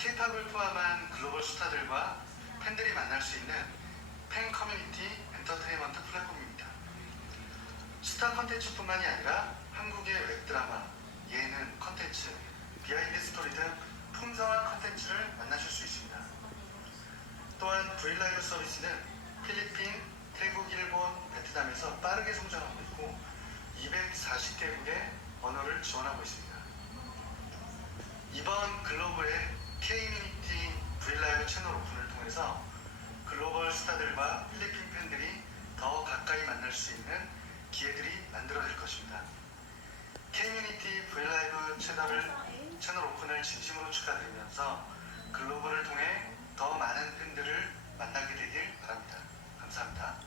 K-팝을 포함한 글로벌 스타들과 팬들이 만날 수 있는 팬 커뮤니티 엔터테인먼트 플랫폼입니다. 스타 컨텐츠뿐만이 아니라 한국의 웹드라마, 예능, 컨텐츠, 비하인드 스토리 등 풍성한 컨텐츠를 만나실 수 있습니다. 또한 V라이브 서비스는 필리핀, 태국, 일본, 베트남에서 빠르게 성장하고 있고 240개국의 언어를 지원하고 있습니다. 이번 글로벌의 K뮤니티 V라이브 채널 오픈을 통해서 글로벌 스타들과 필리핀 팬들이 더 가까이 만날 수 있는 기회들이 만들어질 것입니다. K뮤니티 V라이브 채널 오픈을 진심으로 축하드리면서 글로벌을 통해 더 많은 팬들을 만나게 되길 바랍니다. 감사합니다.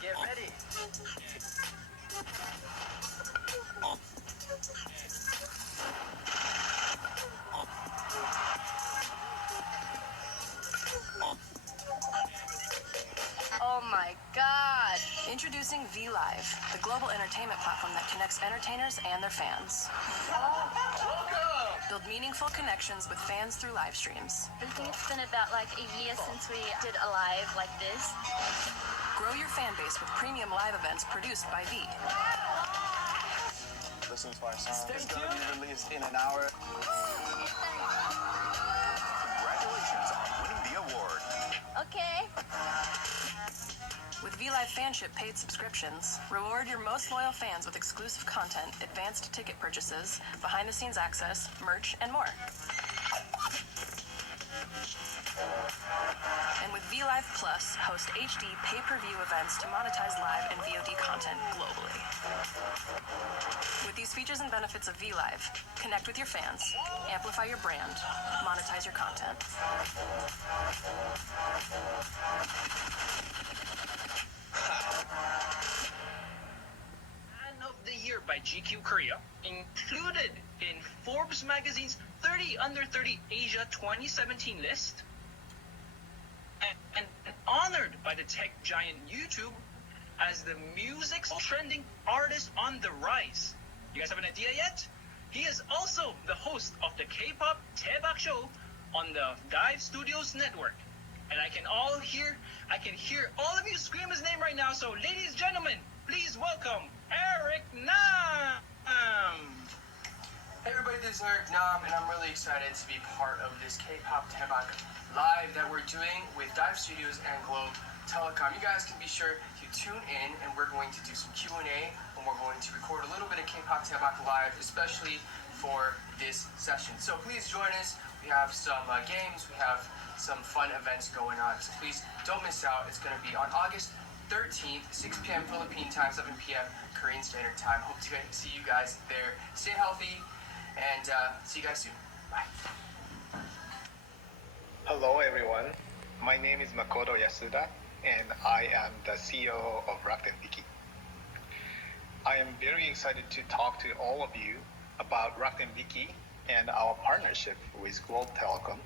Get ready. Oh my God! Introducing VLive, the global entertainment platform that connects entertainers and their fans. Build meaningful connections with fans through live streams. I think it's been about like a year since we did a live like this. Grow your fan base with premium live events produced by V. Listen to our song. It's going to be released in an hour. Congratulations on winning the award. Okay. With VLive Fanship paid subscriptions, reward your most loyal fans with exclusive content, advanced ticket purchases, behind-the-scenes access, merch, and more. And with VLive Plus, host HD pay-per-view events to monetize live and VOD content globally. With these features and benefits of VLive, connect with your fans, amplify your brand, monetize your content. Man of the Year by GQ Korea, included in Forbes magazine's 30 Under 30 Asia 2017 list, and honored by the tech giant YouTube as the music's trending artist on the rise. You guys have an idea yet? He is also the host of the K-pop Taebak show on the Dive Studios network. And I can hear all of you scream his name right now. So ladies and gentlemen, please welcome Eric Nam. Hey everybody, this is Eric Nam, and I'm really excited to be part of this K-pop Taebak live that we're doing with Dive Studios and Globe Telecom. You guys can be sure to tune in, and we're going to do some Q&A, and we're going to record a little bit of K-pop Taebak live, especially for this session. So please join us. We have some games, we have some fun events going on. So please don't miss out. It's going to be on August 13th, 6 p.m. Philippine time, 7 p.m. Korean Standard Time. Hope to see you guys there. Stay healthy, and see you guys soon. Bye. Hello everyone, my name is Makoto Yasuda and I am the CEO of Rakuten Wiki. I am very excited to talk to all of you about Rakuten Wiki and our partnership with Globe Telecom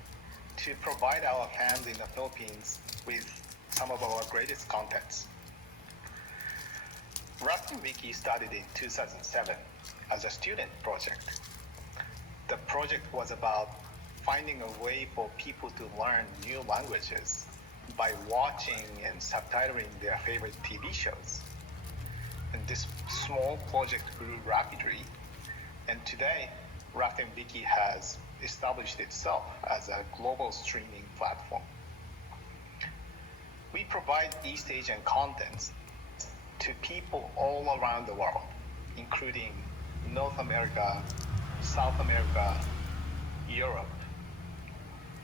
to provide our fans in the Philippines with some of our greatest contents. Rakuten Wiki started in 2007 as a student project. The project was about finding a way for people to learn new languages by watching and subtitling their favorite TV shows. And this small project grew rapidly, and today Rakuten Wiki has established itself as a global streaming platform. We provide East Asian contents to people all around the world, including North America, South America, Europe,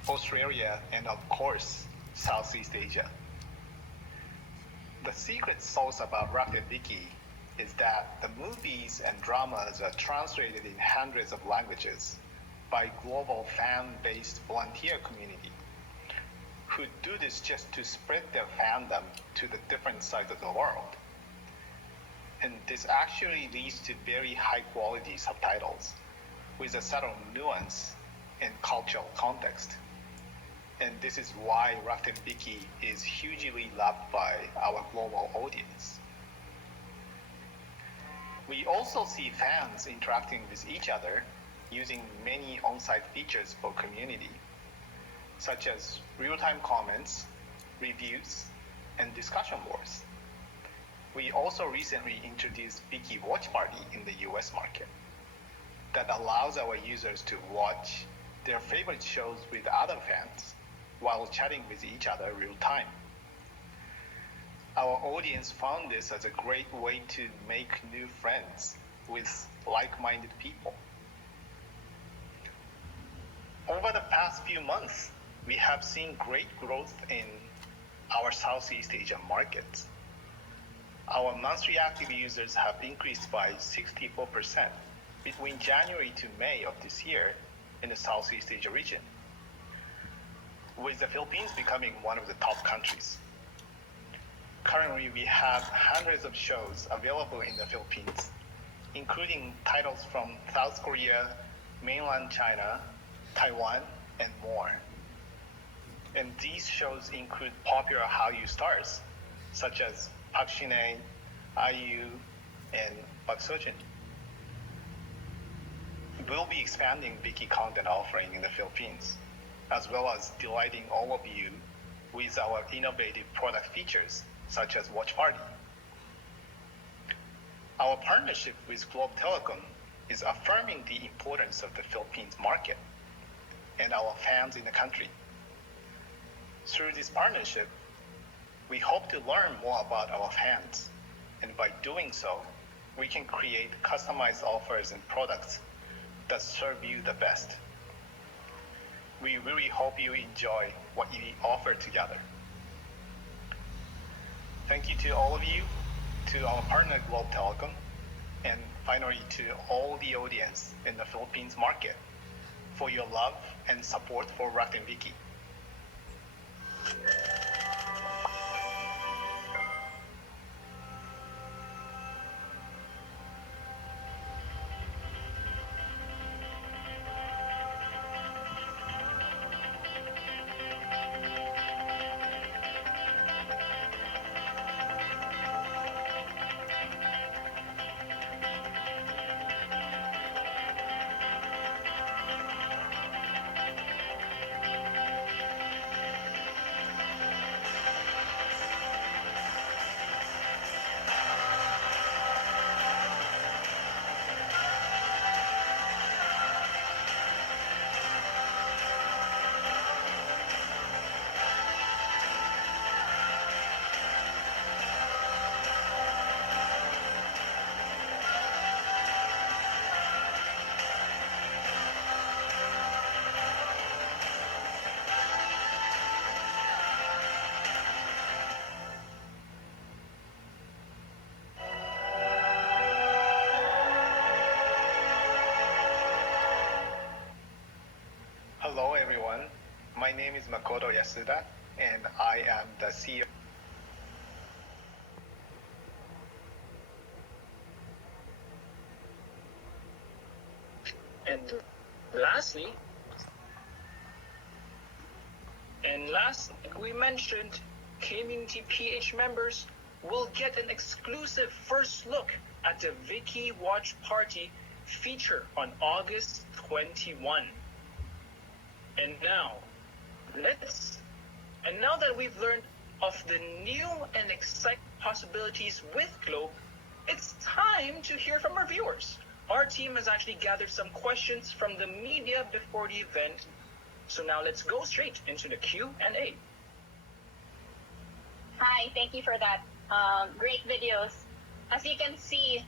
Australia, and of course, Southeast Asia. The secret sauce about Rakuten Wiki is that the movies and dramas are translated in hundreds of languages by global fan-based volunteer community who do this just to spread their fandom to the different sides of the world. And this actually leads to very high-quality subtitles with a subtle nuance and cultural context. And this is why Rakuten Wiki is hugely loved by our global audience. We also see fans interacting with each other using many on-site features for community, such as real-time comments, reviews, and discussion boards. We also recently introduced Viki Watch Party in the US market that allows our users to watch their favorite shows with other fans while chatting with each other real time. Our audience found this as a great way to make new friends with like-minded people. Over the past few months, we have seen great growth in our Southeast Asian markets. Our monthly active users have increased by 64% between January to May of this year in the Southeast Asia region, with the Philippines becoming one of the top countries. Currently, we have hundreds of shows available in the Philippines, including titles from South Korea, mainland China, Taiwan, and more. And these shows include popular Hallyu stars, such as Park Shin-hye, IU, and Park Seo-jin. We'll be expanding Viki content offering in the Philippines, as well as delighting all of you with our innovative product features, such as Watch Party. Our partnership with Globe Telecom is affirming the importance of the Philippines market and our fans in the country. Through this partnership, we hope to learn more about our fans, and by doing so, we can create customized offers and products that serve you the best. We really hope you enjoy what we offer together. Thank you to all of you, to our partner Globe Telecom, and finally to all the audience in the Philippines market for your love and support for Rakuten Viki. Hello everyone, my name is Makoto Yasuda, and I am the CEO. And lastly, like we mentioned, KmmunityPh members will get an exclusive first look at the Viki Watch Party feature on August 21. And now that we've learned of the new and exciting possibilities with Globe, it's time to hear from our viewers. Our team has actually gathered some questions from the media before the event. So now let's go straight into the Q&A. Hi, thank you for that. Great videos. As you can see,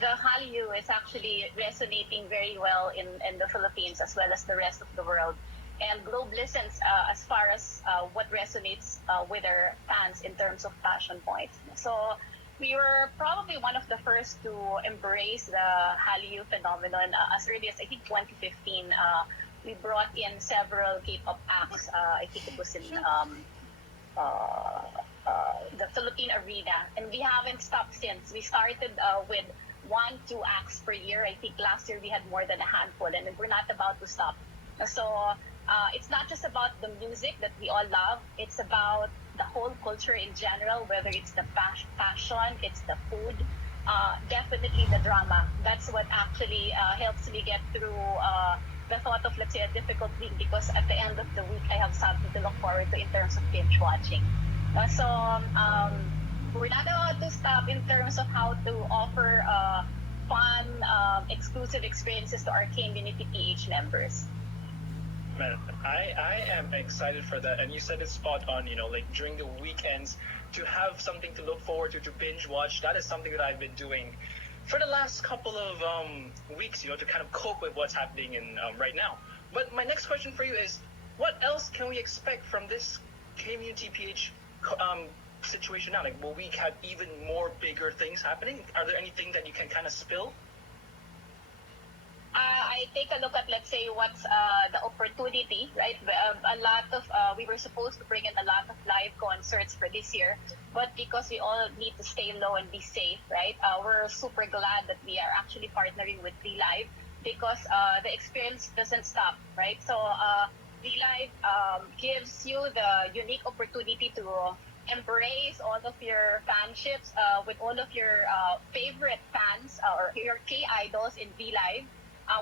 the Hallyu is actually resonating very well in the Philippines as well as the rest of the world. And Globe listens as far as what resonates with our fans in terms of passion points. So we were probably one of the first to embrace the Hallyu phenomenon as early as I think 2015. We brought in several K-pop acts. I think it was in the Philippine arena, and we haven't stopped since. We started with 1-2 acts per year. I think last year we had more than a handful, and we're not about to stop. So it's not just about the music that we all love. It's about the whole culture in general, whether it's the fashion, it's the food, definitely the drama. That's what actually helps me get through the thought of, let's say, a difficult week, because at the end of the week, I have something to look forward to in terms of binge watching. So we're not about to stop in terms of how to offer fun, exclusive experiences to our KmmunityPh members. Man, I am excited for that, and you said it spot on. Like during the weekends, to have something to look forward to binge watch. That is something that I've been doing for the last couple of weeks. To kind of cope with what's happening in right now. But my next question for you is, what else can we expect from this KmmunityPh situation now? Like, will we have even more bigger things happening? Are there anything that you can kind of spill? I take a look at, let's say, what's the opportunity, right? A lot of, we were supposed to bring in a lot of live concerts for this year, but because we all need to stay low and be safe, right? We're super glad that we are actually partnering with VLive, because the experience doesn't stop, right? So VLive gives you the unique opportunity to embrace all of your fanships with all of your favorite fans or your K-idols in VLive.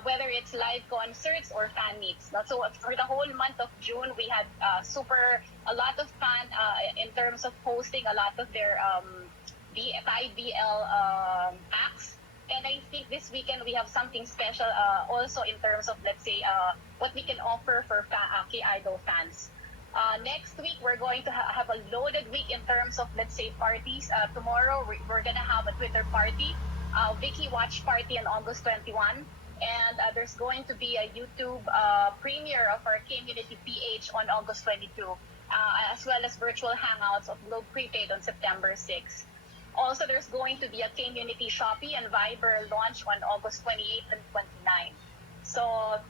Whether it's live concerts or fan meets. So for the whole month of June, we had a lot of fun in terms of hosting a lot of their Thai BL acts. And I think this weekend we have something special also in terms of, let's say, what we can offer for K-idol fans. Next week, we're going to have a loaded week in terms of, let's say, parties. Tomorrow, we're going to have a Twitter party, Wiki Watch Party on August 21. And there's going to be a YouTube premiere of our KmmunityPh on August 22, as well as virtual hangouts of Globe Prepaid on September 6. Also, there's going to be a K-Munity Shopee and Viber launch on August 28 and 29. So,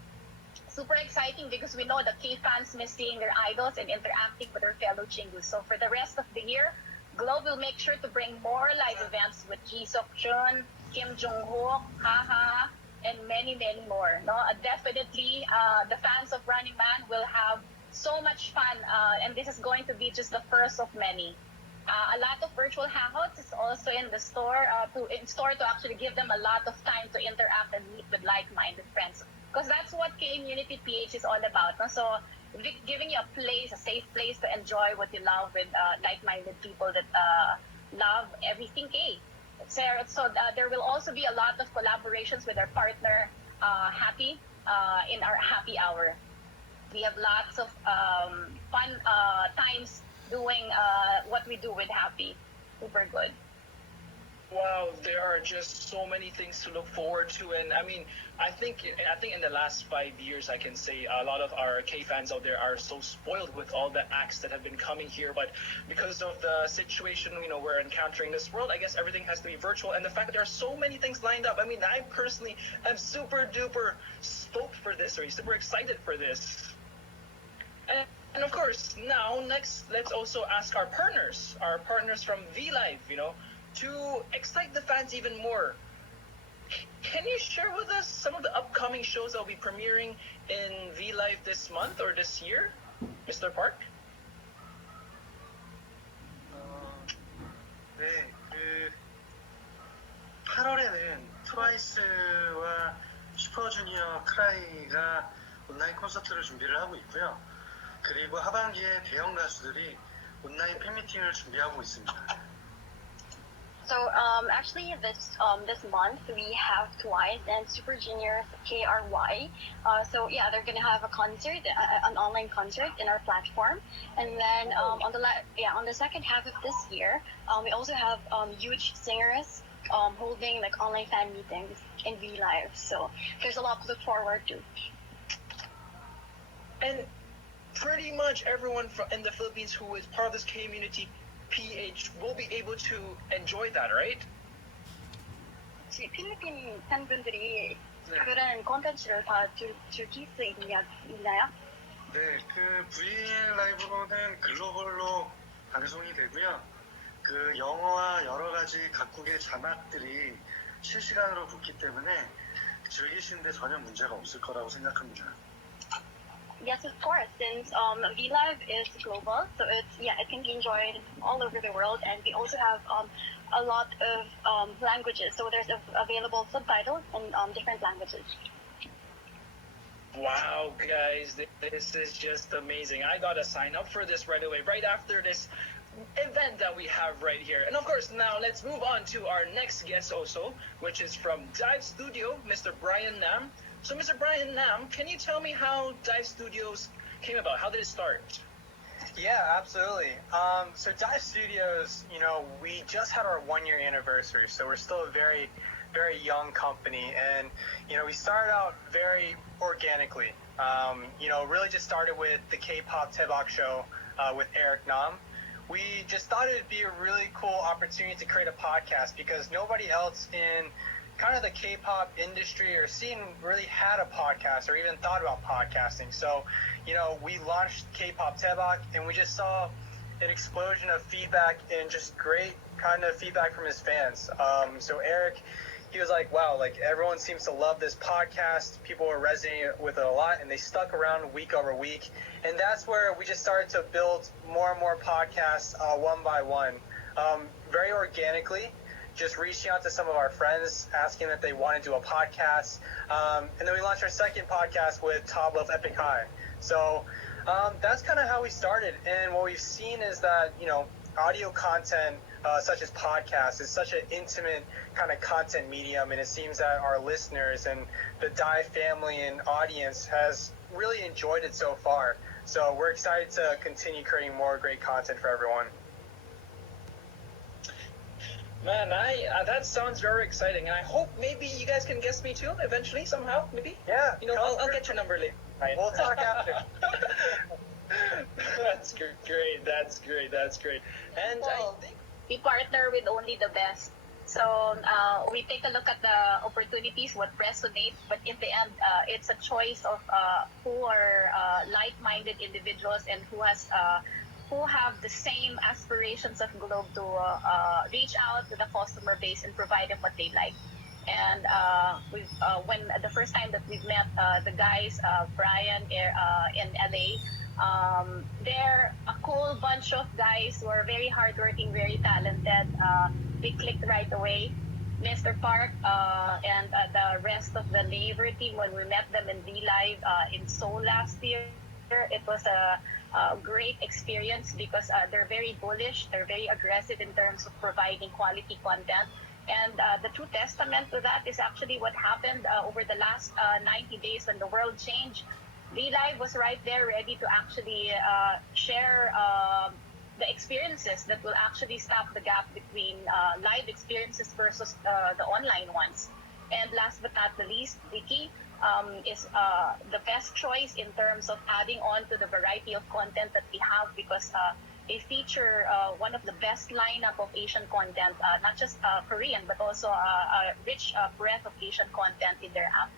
super exciting, because we know the K-fans miss seeing their idols and interacting with their fellow Chingus. So, for the rest of the year, Globe will make sure to bring more live events with Jisoo Chun, Kim Jong-hook, Haha, and many, many more. Definitely, the fans of Running Man will have so much fun, and this is going to be just the first of many. A lot of virtual hangouts is also in the store to actually give them a lot of time to interact and meet with like-minded friends, because that's what KmmunityPh is all about. So giving you a safe place to enjoy what you love with like-minded people that love everything K. So there will also be a lot of collaborations with our partner, Happy, in our happy hour. We have lots of fun times doing what we do with Happy. Super good. Wow, there are just so many things to look forward to, and I mean, I think in the last 5 years, I can say a lot of our K fans out there are so spoiled with all the acts that have been coming here. But because of the situation, we're encountering this world, I guess everything has to be virtual, and the fact that there are so many things lined up. I mean, I personally am super duper stoked for this, or super excited for this. And of course, next, let's also ask our partners from VLive, to excite the fans even more. Can you share with us some of the upcoming shows that will be premiering in VLive this month or this year, Mr. Park? 네, 8월에는 트와이스와 슈퍼주니어 크라이가 온라인 콘서트를 준비를 하고 있고요. 그리고 하반기에 대형 가수들이 온라인 팬미팅을 준비하고 있습니다. So actually this month we have Twice and Super Junior KRY. So yeah, they're gonna have a concert, an online concert in our platform, and then on the second half of this year, we also have huge singers holding like online fan meetings in VLive. So there's a lot to look forward to. And pretty much everyone in the Philippines who is part of this KmmunityPh will be able to enjoy that, right? 필리핀 팬분들이 그런 콘텐츠를 다 즐길 수 있나요? 네, VN 라이브로는 글로벌로 방송이 되고요. 영어와 여러 가지 각국의 자막들이 실시간으로 붙기 때문에 즐기시는데 전혀 문제가 없을 거라고 생각합니다. Yes, of course. Since VLive is global, so it can be enjoyed all over the world, and we also have a lot of languages. So there's available subtitles in different languages. Wow, guys, this is just amazing. I gotta sign up for this right away, right after this event that we have right here. And of course, now let's move on to our next guest also, which is from Dive Studio, Mr. Brian Nam. So, Mr. Brian Nam, can you tell me how Dive Studios came about? How did it start? Yeah, absolutely. So Dive Studios, we just had our 1 year anniversary, so we're still a very, very young company, and we started out very organically. Really just started with the K-pop Tebak show with Eric Nam. We just thought it'd be a really cool opportunity to create a podcast because nobody else in kind of the K-pop industry or scene really had a podcast or even thought about podcasting. So, we launched K-pop Tebak, and we just saw an explosion of feedback and just great kind of feedback from his fans. So Eric, he was like, wow, like everyone seems to love this podcast. People were resonating with it a lot, and they stuck around week over week. And that's where we just started to build more and more podcasts one by one, very organically, just reaching out to some of our friends, asking if they want to do a podcast. And then we launched our second podcast with Top Love Epic High. So that's kind of how we started. And what we've seen is that, audio content such as podcasts is such an intimate kind of content medium, and it seems that our listeners and the Dive family and audience has really enjoyed it so far. So we're excited to continue creating more great content for everyone. Man, that sounds very exciting, and I hope maybe you guys can guest me too eventually somehow. Maybe. Yeah. I'll get your number later. We'll talk after. That's great. That's great. And I think we partner with only the best. So we take a look at the opportunities, what resonate, but in the end, it's a choice of who are like-minded individuals and who have the same aspirations of Globe to reach out to the customer base and provide them what they like. And when the first time that we've met the guys, Brian in LA, they're a cool bunch of guys who are very hardworking, very talented. They clicked right away. Mr. Park and the rest of the Labor team, when we met them in V-Live in Seoul last year, it was a great experience because they're very bullish, they're very aggressive in terms of providing quality content. And the true testament to that is actually what happened over the last 90 days when the world changed. V-Live was right there ready to actually share the experiences that will actually stop the gap between live experiences versus the online ones. And last but not the least, Vicky is the best choice in terms of adding on to the variety of content that we have because they feature one of the best lineup of Asian content, not just Korean, but also a rich breadth of Asian content in their app.